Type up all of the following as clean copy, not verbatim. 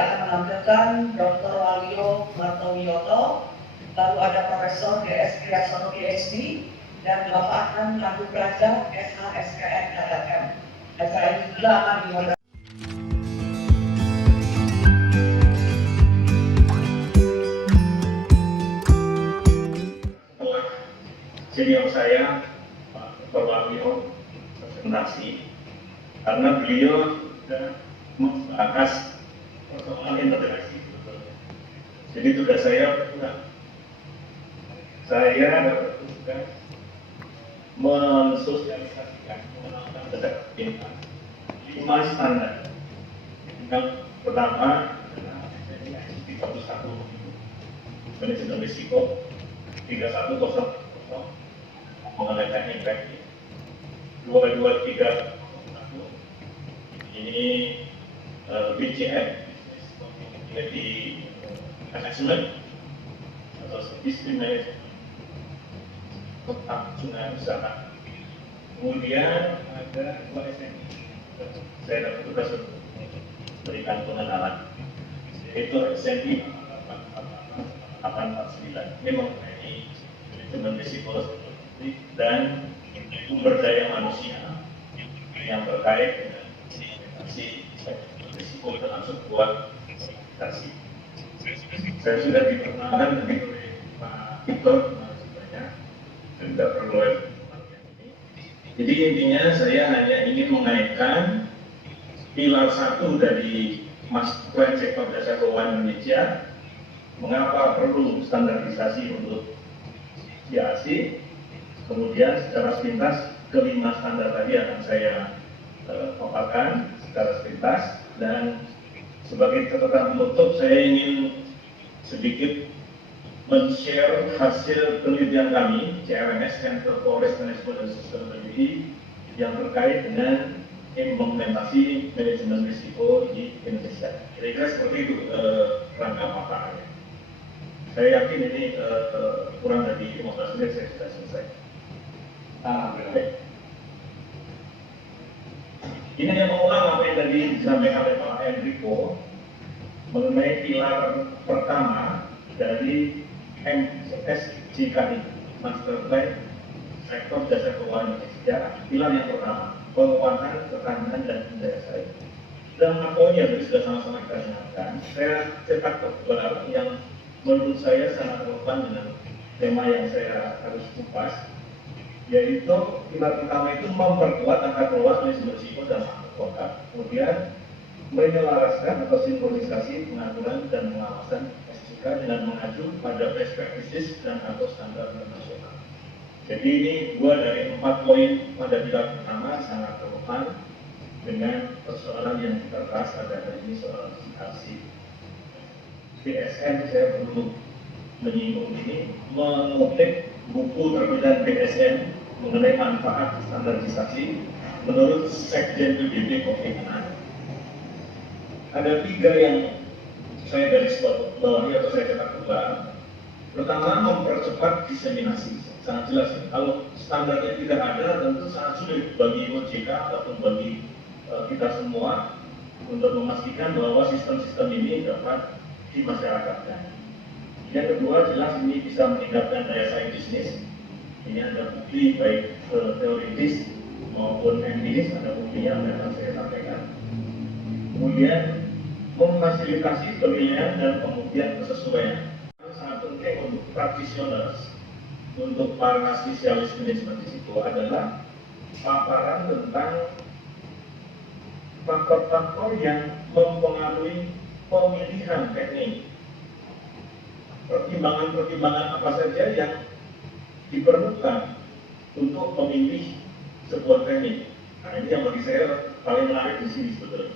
akan menampilkan Dr. Walio Martowiyoto, lalu ada Profesor DS Kriyasono PhD, dan Bapak Adnan Pandu Praja SH SKN LLM. Acara ini juga akan dimulai. Senior saya, Pak Walio, presentasi, karena beliau sudah membahas persoalan integrasi. Jadi tugas saya dapat tugas mensosialisasikan, mengenalkan keterkaitan 5 standar. Yang pertama adalah SNI 31 manajemen risiko 3100 mengenai teknik teknik 2231 ini BCM jadi assessment atau discrimination tetap dengan usaha. Kemudian ada 2 SNI saya dapat tugas untuk berikan pengenalan, yaitu SNI 849 ini mengenai manajemen risiko dan sumber daya manusia yang terkait dengan risiko dalam sebuah organisasi. Saya sudah diperkenalkan oleh Pak Victor sebenarnya, dan tidak perlu ini. Jadi intinya saya hanya ingin mengaitkan pilar 1 dari Master Plan Sektor Jasa Keuangan Indonesia, mengapa perlu standarisasi untuk CAC. Kemudian secara sepintas kelima standar tadi akan saya paparkan secara sepintas, dan sebagai catatan penutup saya ingin sedikit men-share hasil penelitian kami CRMS, Center for Risk Management and Sustainability, yang terkait dengan implementasi manajemen risiko di Indonesia. Kira-kira seperti itu rangka paparannya. Saya yakin ini kurang dari 15 menit saya sudah selesai. Ini yang mengulang apa yang tadi disampaikan oleh Pak Enrico mengenai pilar pertama dari MSJKI, Master Plan Sektor Jasa Keuangan Indonesia. Pilar yang pertama, penguatan ketahanan dan daya saing. Dan poinnya tadi sudah sama-sama kita dengarkan. Saya cetak beberapa yang menurut saya sangat relevan dengan tema yang saya harus kupas, yaitu pilar pertama itu memperkuat tata kelola manajemen risiko dan makro keuangan. Kemudian menyelaraskan atau sinkronisasi pengaturan dan pengawasan SJK dengan mengacu pada best practices dan atau standar internasional. Jadi ini 2 dari 4 poin pada pilar pertama sangat relevan dengan persoalan yang kita bahas pada hari ini, soal CRC. BSN saya perlu menyinggung ini, mengutip buku terbitan BSN mengenai manfaat standarisasi menurut Sekjen PBB Kofinan. Ada 3 yang saya garis bawahi atau saya cetak ulang. Pertama, mempercepat diseminasi. Sangat jelas ya, kalau standarnya tidak ada tentu sangat sulit bagi OJK ataupun bagi kita semua untuk memastikan bahwa sistem-sistem ini dapat di masyarakatnya. Yang kedua, jelas ini bisa meningkatkan daya saing bisnis. Ini ada bukti baik teoritis maupun empiris, ada bukti yang akan saya sampaikan. Kemudian memfasilitasi pemilihan dan pembuktian kesesuaian. Sangat penting untuk practitioners, untuk para spesialis manajemen risiko adalah paparan tentang faktor-faktor yang mempengaruhi pemilihan teknik. Pertimbangan-pertimbangan apa saja yang diperlukan untuk memilih sebuah teknik. Nah, ini yang bagi saya paling menarik di sini sebetulnya.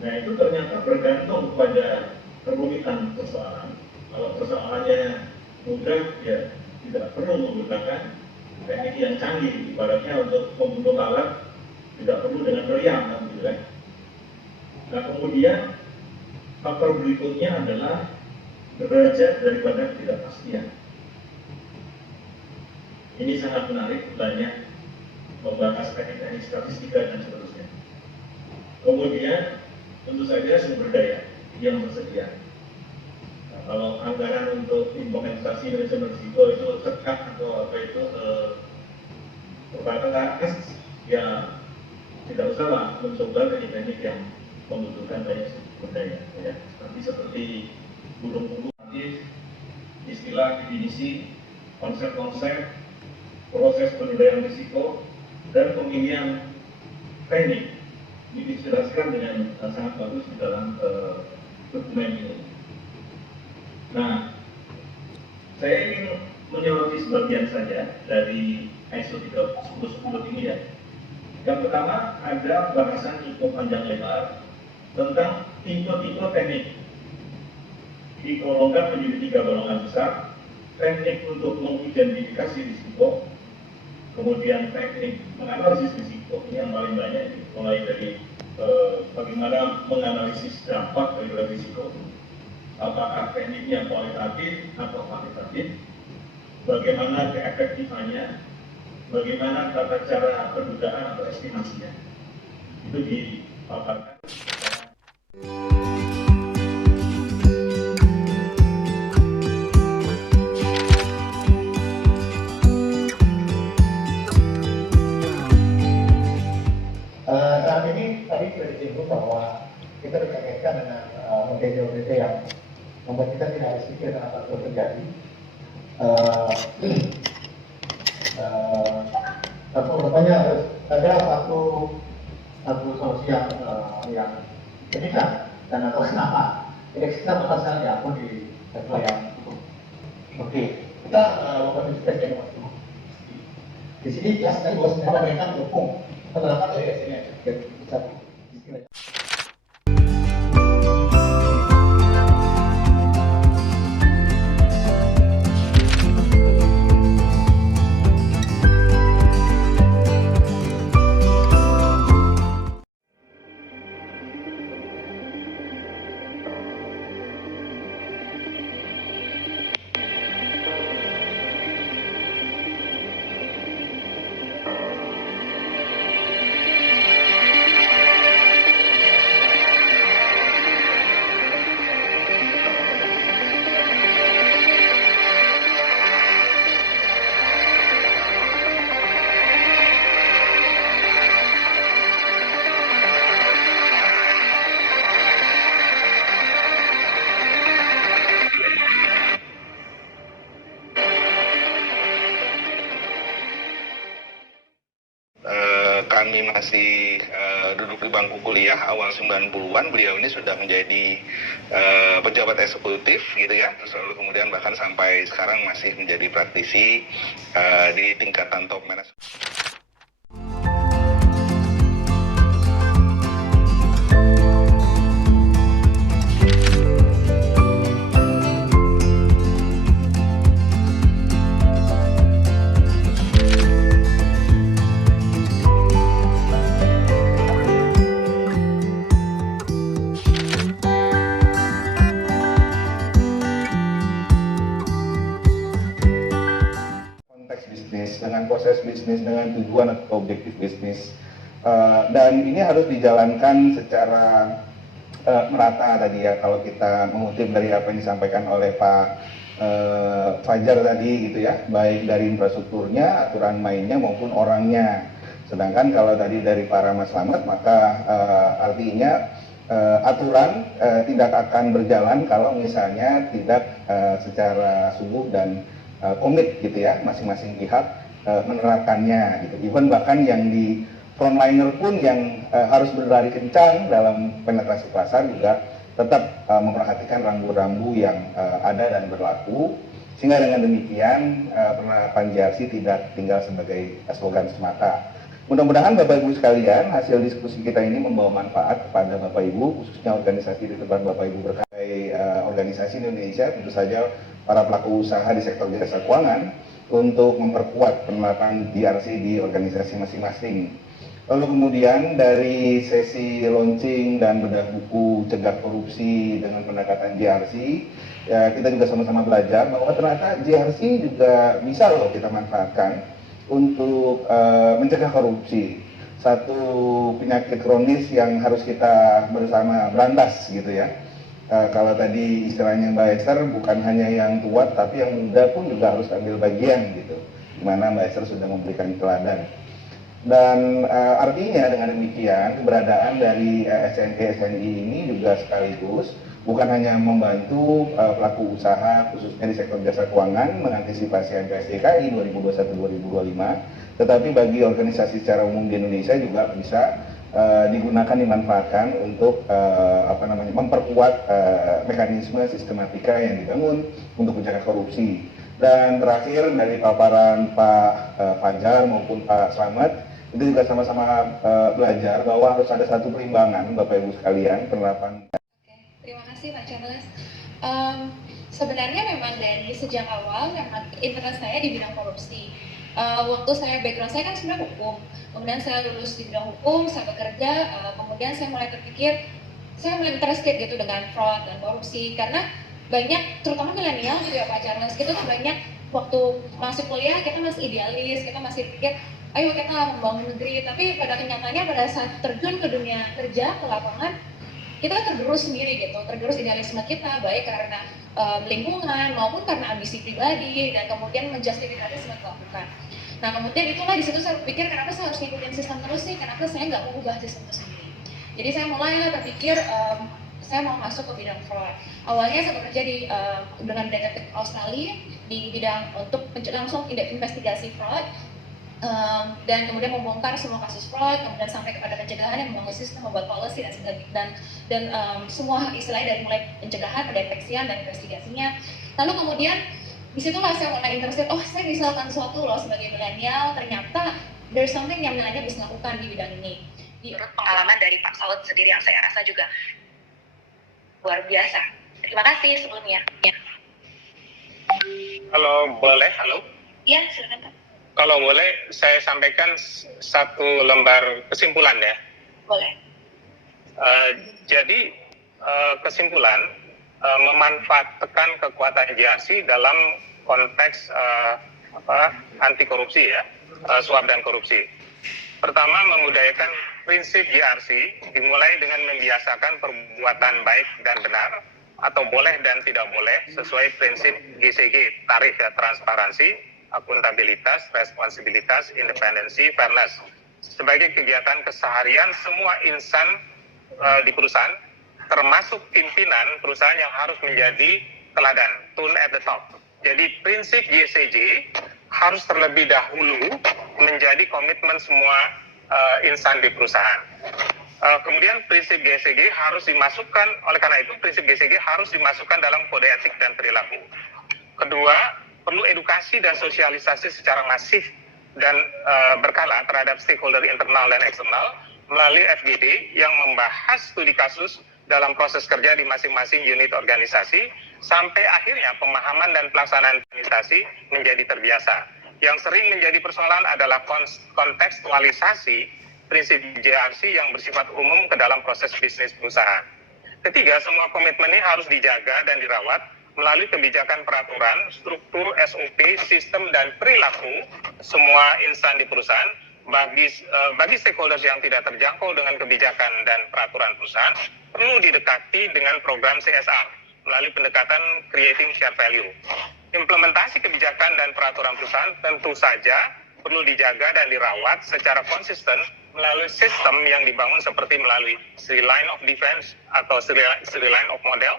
Nah, itu ternyata bergantung pada kerumitan persoalan. Kalau persoalannya mudah, ya tidak perlu menggunakan teknik yang canggih. Ibaratnya untuk membunuh lalat tidak perlu dengan meriam, kan, gitu kan. Nah, kemudian faktor berikutnya adalah derajat daripada ketidakpastian. Ini sangat menarik, banyak membahas teknik-teknik statistika dan seterusnya. Kemudian tentu saja sumber daya. yang tersedia. Nah, kalau anggaran untuk implementasi manajemen risiko itu sekat atau apa itu terbatas, ya tidak usahlah mencoba teknik-teknik yang membutuhkan banyak sumber daya. Ya. Nanti seperti burung-burung, istilah, definisi, konsep-konsep, proses penilaian risiko, dan pemilihan teknik ini dijelaskan dengan sangat bagus di dalam dokumen ini. Nah, saya ingin menyoroti sebagian saja dari ISO 10010 ini ya. Yang pertama ada bahasan cukup panjang lebar tentang tipe-tipe teknik. Digolongkan menjadi 3 golongan besar: teknik untuk mengidentifikasi risiko, kemudian teknik menganalisis risiko, ini yang paling banyak, mulai dari bagaimana menganalisis dampak dari risiko, apakah tekniknya kualitatif atau kuantitatif, bagaimana keefektifannya, bagaimana tata cara pendugaan atau estimasinya, itu dipaparkan. Saat ini tadi sudah disinggung bahwa kita dikaitkan dengan model-model yang membuat kita tidak harus pikir tentang apa yang terjadi. Rupanya harus ada satu solusi yang ini kan dan atau kenapa ini kita pasal ya pun di satu yang oke kita lakukan diskusi yang waktu di sini jelas sekali bahwa semua pemerintah mendukung penerapan dari sini bisa kami masih duduk di bangku kuliah awal 90-an, beliau ini sudah menjadi pejabat eksekutif gitu ya, terus lalu kemudian bahkan sampai sekarang masih menjadi praktisi di tingkatan top management. Bisnis, dengan proses bisnis, dengan tujuan atau objektif bisnis, dan ini harus dijalankan secara merata tadi ya. Kalau kita mengutip dari apa yang disampaikan oleh Pak Fajar tadi gitu ya, baik dari infrastrukturnya, aturan mainnya maupun orangnya. Sedangkan kalau tadi dari para Mas Slamet, maka artinya aturan tidak akan berjalan kalau misalnya tidak secara sungguh dan komit gitu ya, masing-masing pihak menerapkannya gitu. Even bahkan yang di frontliner pun yang harus berlari kencang dalam penetrasi pasar juga tetap memperhatikan rambu-rambu yang ada dan berlaku, sehingga dengan demikian penerapan JRC tidak tinggal sebagai slogan semata. Mudah-mudahan Bapak Ibu sekalian, hasil diskusi kita ini membawa manfaat kepada Bapak Ibu, khususnya organisasi di tempat Bapak Ibu berkait organisasi Indonesia, tentu saja para pelaku usaha di sektor jasa keuangan untuk memperkuat penerapan JRC di organisasi masing-masing. Lalu kemudian dari sesi launching dan bedah buku cegah korupsi dengan pendekatan JRC, ya kita juga sama-sama belajar bahwa ternyata JRC juga bisa loh kita manfaatkan untuk mencegah korupsi. Satu penyakit kronis yang harus kita bersama berantas gitu ya. Kalau tadi istilahnya Mbak Esther, bukan hanya yang tua, tapi yang muda pun juga harus ambil bagian gitu, dimana Mbak Esther sudah memberikan teladan. Dan artinya dengan demikian keberadaan dari SNI ini juga sekaligus bukan hanya membantu pelaku usaha khususnya di sektor jasa keuangan mengantisipasi MPS DKI 2021-2025, tetapi bagi organisasi secara umum di Indonesia juga bisa digunakan, dimanfaatkan untuk memperkuat mekanisme sistematika yang dibangun untuk mencegah korupsi. Dan terakhir dari paparan Pak Fajar maupun Pak Slamet, itu juga sama-sama belajar bahwa harus ada satu perimbangan, Bapak Ibu sekalian, penerapan. Oke, terima kasih Pak Charles. Sebenarnya memang dari sejak awal memang interest saya di bidang korupsi. Waktu saya background saya kan sebenarnya hukum, kemudian saya lulus di bidang hukum, saya bekerja, kemudian saya mulai terpikir, saya mulai interested gitu dengan fraud dan korupsi, karena banyak, terutama milenial gitu ya Pak Charles, kita tuh banyak waktu masuk kuliah kita masih idealis, kita masih pikir, ayo kita membangun negeri, tapi pada kenyataannya pada saat terjun ke dunia kerja, ke lapangan, kita tergerus sendiri gitu, tergerus idealisme kita, baik karena lingkungan maupun karena ambisi pribadi dan kemudian menjustifikasi semua melakukan. Nah kemudian itulah di situ saya berpikir kenapa saya harus ngikutin sistem terus sih, kenapa saya nggak mau ubah sistem itu sendiri. Jadi saya mulai berpikir saya mau masuk ke bidang fraud. Awalnya saya bekerja dengan detektif Australia di bidang untuk langsung investigasi fraud. Dan kemudian membongkar semua kasus fraud, kemudian sampai kepada pencegahan yang membangun sistem, membuat policy dan semua istilahnya dari mulai pencegahan, pendeteksian dan investigasinya. Lalu kemudian disitulah saya mulai interested, oh saya bisa lakukan sesuatu loh sebagai milenial, ternyata there's something yang milenial bisa lakukan di bidang ini. Menurut pengalaman dari Pak Saud sendiri yang saya rasa juga luar biasa. Terima kasih sebelumnya. Ya. Kalau boleh, halo? Iya, silakan Pak. Kalau boleh, saya sampaikan satu lembar kesimpulan ya. Boleh. Jadi kesimpulan memanfaatkan kekuatan JRC dalam konteks anti korupsi ya, suap dan korupsi. Pertama, membudayakan prinsip JRC dimulai dengan membiasakan perbuatan baik dan benar atau boleh dan tidak boleh sesuai prinsip GCG, tarif ya, transparansi, akuntabilitas, responsibilitas, independensi, fairness. Sebagai kegiatan keseharian semua insan di perusahaan, termasuk pimpinan perusahaan yang harus menjadi teladan, tune at the top. Jadi prinsip GCG harus terlebih dahulu menjadi komitmen semua insan di perusahaan. Kemudian prinsip GCG harus dimasukkan, oleh karena itu prinsip GCG harus dimasukkan dalam kode etik dan perilaku. Kedua, perlu edukasi dan sosialisasi secara masif dan berkala terhadap stakeholder internal dan eksternal melalui FGD yang membahas studi kasus dalam proses kerja di masing-masing unit organisasi sampai akhirnya pemahaman dan pelaksanaan organisasi menjadi terbiasa. Yang sering menjadi persoalan adalah kontekstualisasi prinsip JRC yang bersifat umum ke dalam proses bisnis perusahaan. Ketiga, semua komitmen ini harus dijaga dan dirawat melalui kebijakan peraturan, struktur SOP, sistem, dan perilaku semua insan di perusahaan. Bagi stakeholders yang tidak terjangkau dengan kebijakan dan peraturan perusahaan, perlu didekati dengan program CSR melalui pendekatan creating shared value. Implementasi kebijakan dan peraturan perusahaan tentu saja perlu dijaga dan dirawat secara konsisten melalui sistem yang dibangun seperti melalui 3 line of defense atau 3 line of model,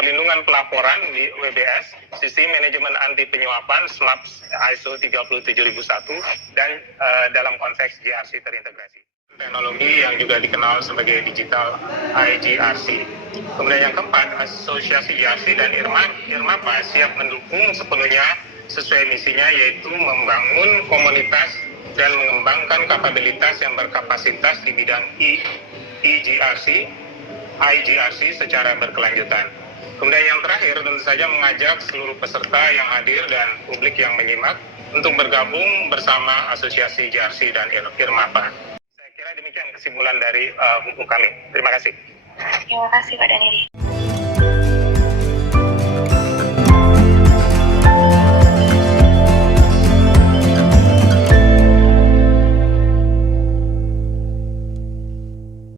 perlindungan pelaporan di WBS, sistem manajemen anti penyuapan SMAP ISO 37001 dan dalam konteks JRC terintegrasi. Teknologi yang juga dikenal sebagai digital IGRC. Kemudian yang keempat, asosiasi JRC dan IRMAPA siap mendukung sepenuhnya sesuai misinya, yaitu membangun komunitas dan mengembangkan kapabilitas yang berkapasitas di bidang IGRC secara berkelanjutan. Kemudian yang terakhir tentu saja mengajak seluruh peserta yang hadir dan publik yang menyimak untuk bergabung bersama asosiasi JRC dan IRMAPA. Saya kira demikian kesimpulan dari buku kami. Terima kasih. Terima kasih Pak Daniri.